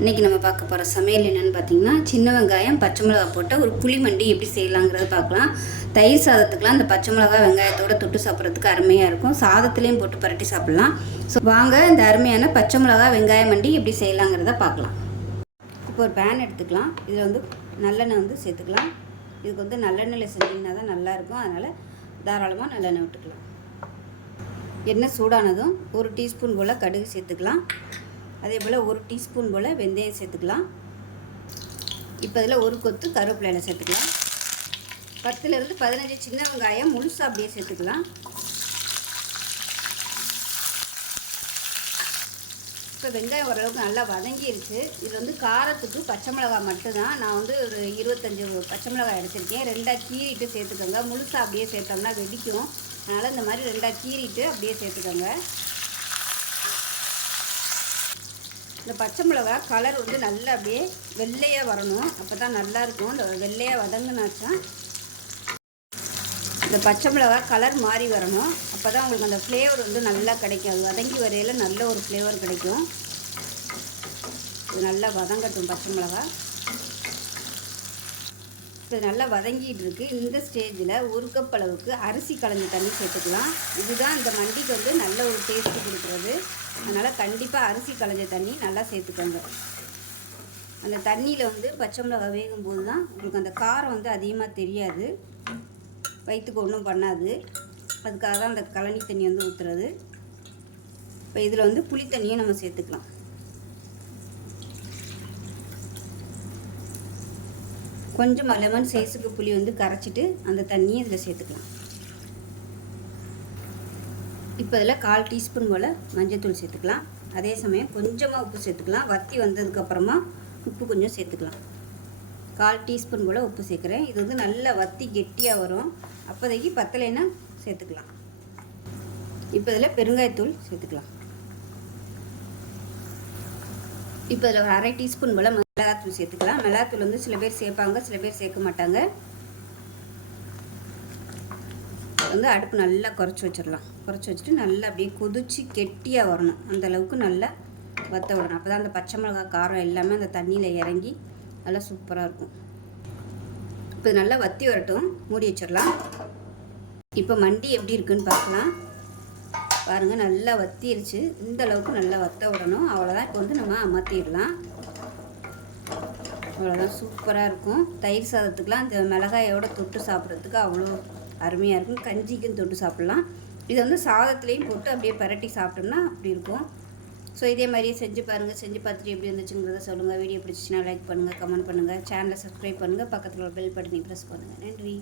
இன்றைக்கி நம்ம பார்க்க போகிற சமையல் என்னென்னு பார்த்தீங்கன்னா சின்ன வெங்காயம் பச்சை மிளகா போட்ட ஒரு புளி மண்டி எப்படி செய்யலாங்கிறத பார்க்கலாம். தயிர் சாதத்துக்குலாம் அந்த பச்சை மிளகா வெங்காயத்தோட தொட்டு சாப்பிட்றதுக்கு அருமையாக இருக்கும். சாதத்துலேயும் போட்டு பரட்டி சாப்பிட்லாம். ஸோ வாங்க இந்த அருமையான பச்சை மிளகா வெங்காயம் மண்டி எப்படி செய்யலாங்கிறத பார்க்கலாம். இப்போ ஒரு பேன் எடுத்துக்கலாம். இதில் வந்து நல்லெண்ணெய் வந்து சேர்த்துக்கலாம். இதுக்கு வந்து நல்லெண்ணெயில் செஞ்சிங்கன்னா தான் நல்லாயிருக்கும் அதனால் தாராளமாக நல்லெண்ணெய் விட்டுக்கலாம். எண்ணெய் சூடானதும் ஒரு டீஸ்பூன் போல் கடுகு சேர்த்துக்கலாம். அதே போல் ஒரு டீஸ்பூன் போல் வெந்தயம் சேர்த்துக்கலாம். இப்போ இதில் ஒரு கொத்து கருவேப்பிலையில் சேர்த்துக்கலாம். பத்துலேருந்து பதினஞ்சு சின்ன வெங்காயம் முழுசாக அப்படியே சேர்த்துக்கலாம். இப்போ வெங்காயம் ஓரளவுக்கு நல்லா வதங்கிருச்சு. இது வந்து காரத்துக்கு பச்சை மிளகாய் மட்டும்தான். நான் வந்து ஒரு இருபத்தஞ்சி பச்சை மிளகாய் எடுத்திருக்கேன். ரெண்டாக கீறிட்டு சேர்த்துக்கோங்க. முழுசாக அப்படியே சேர்த்தோம்னா வெடிக்கும். அதனால் இந்த மாதிரி ரெண்டாக கீறிட்டு அப்படியே சேர்த்துக்கோங்க. இந்த பச்சை மிளகா கலர் வந்து நல்லா அப்படியே வெள்ளையாக வரணும். அப்போ தான் நல்லாயிருக்கும் இந்த வெள்ளையாக வதங்கினாச்சா இந்த பச்சை மிளகா கலர் மாறி வரணும். அப்போ தான் உங்களுக்கு அந்த ஃப்ளேவர் வந்து நல்லா கிடைக்கும் அது வதங்கி வரையில் நல்ல ஒரு ஃப்ளேவர் கிடைக்கும். இது நல்லா வதங்கட்டும் பச்சை மிளகா. இப்போ நல்லா வதங்கிட்டு இருக்கு. இந்த ஸ்டேஜில் ஒரு கப் அளவுக்கு அரிசி கலந்து தண்ணி சேர்த்துக்கலாம். இதுதான் இந்த மண்டிக்கு வந்து நல்ல ஒரு டேஸ்ட்டு கொடுக்குறது. அதனால் கண்டிப்பாக அரிசி கலஞ்ச தண்ணி நல்லா சேர்த்துக்கோங்க. அந்த தண்ணியில் வந்து பச்சை மிளகாய் வேகும்போது தான் உங்களுக்கு அந்த காரம் வந்து அதிகமாக தெரியாது. வயிற்றுக்கு ஒன்றும் பண்ணாது. அதுக்காக தான் அந்த கழனி தண்ணி வந்து ஊற்றுறது இப்போ இதில் வந்து புளி நம்ம சேர்த்துக்கலாம். கொஞ்சம் லெமன் சைஸுக்கு புளி வந்து கரைச்சிட்டு அந்த தண்ணியை இதில் சேர்த்துக்கலாம். இப்போ இதில் கால் டீஸ்பூன் போல் மஞ்சள்தூள் சேர்த்துக்கலாம். அதே சமயம் கொஞ்சமாக உப்பு சேர்த்துக்கலாம். வத்தி வந்ததுக்கப்புறமா உப்பு கொஞ்சம் சேர்த்துக்கலாம். கால் டீஸ்பூன் போல் உப்பு சேர்க்குறேன். இது வந்து நல்லா வத்தி கெட்டியாக வரும். அப்போதைக்கு பத்தலைன்னா சேர்த்துக்கலாம். இப்போ இதில் பெருங்காயத்தூள் சேர்த்துக்கலாம். இப்போ இதில் ஒரு அரை டீஸ்பூன் போல் மிளகாத்தூள் சேர்த்துக்கலாம். மிளகாத்தூள் வந்து சில பேர் சேர்ப்பாங்க சில பேர் சேர்க்க மாட்டாங்க. வந்து அடுப்பு நல்லா குறைச்சி வச்சிடலாம். குறைச்சி வச்சுட்டு நல்லா அப்படியே கொதிச்சு கெட்டியாக வரணும். அந்த அளவுக்கு நல்லா வற்ற விடணும். அப்போ தான் அந்த பச்சை மிளகா காரம் எல்லாமே அந்த தண்ணியில் இறங்கி நல்லா சூப்பராக இருக்கும். இப்போ நல்லா வற்றி வரட்டும். மூடி வச்சிடலாம். இப்போ மண்டி எப்படி இருக்குன்னு பார்க்கலாம். பாருங்கள் நல்லா வத்திருச்சு. இந்த அளவுக்கு நல்லா வத்த விடணும். அவ்வளோதான் இப்போ வந்து நம்ம அமர்த்திடலாம். அவ்வளோதான் சூப்பராக இருக்கும். தயிர் சாதத்துக்கெலாம் இந்த மிளகாயோட தொட்டு சாப்பிட்றதுக்கு அவ்வளோ அருமையாக இருக்கும். கஞ்சிக்கும் தொட்டு சாப்பிட்லாம். இதை வந்து சாதத்துலேயும் போட்டு அப்படியே பரட்டி சாப்பிட்டோம்னா அப்படி இருக்கும். ஸோ இதே மாதிரியே செஞ்சு பாருங்கள் செஞ்சு பார்த்துட்டு எப்படி இருந்துச்சுங்கிறத சொல்லுங்கள் வீடியோ பிடிச்சிச்சின்னா லைக் பண்ணுங்கள் கமெண்ட் பண்ணுங்கள் சேனலை சப்ஸ்கிரைப் பண்ணுங்கள் பக்கத்தில் பெல் பட்டனை ப்ரெஸ் பண்ணுங்கள் நன்றி.